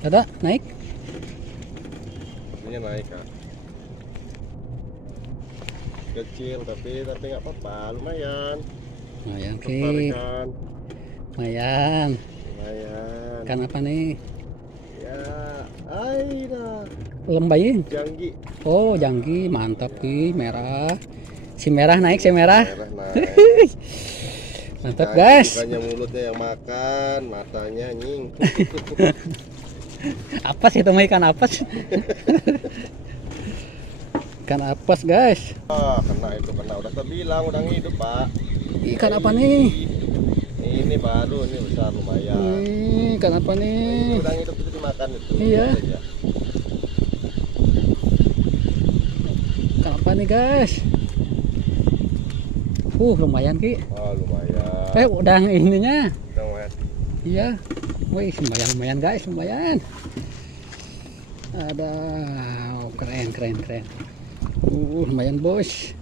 Ada naik? Ini naik kak. Kecil tapi nggak apa-apa, lumayan. Lumayan ki. Tertarikan, Lumayan. lumayan. Kan apa nih? Ya, aida. Lembayin. Janggi. Oh, janggi, mantap ki, merah. Si merah naik, si merah. Merah naik. Mantap, Janggi guys. bukannya mulutnya yang makan, matanya nying. Apas itu mah ikan apas. Ikan apas, guys. Ah, kena itu kena. Udah terbilang udah hidup pak. Ikan apa nih? Ini baru, ini besar lumayan. Ikan apa Ini nih? udah hidup itu dimakan itu. Iya. Aja. Ikan apa nih, guys? Lumayan ki. Oh lumayan. Udang ininya. Udah lumayan. Iya. Wih, lumayan guys, lumayan. Ada keren. Lumayan bos.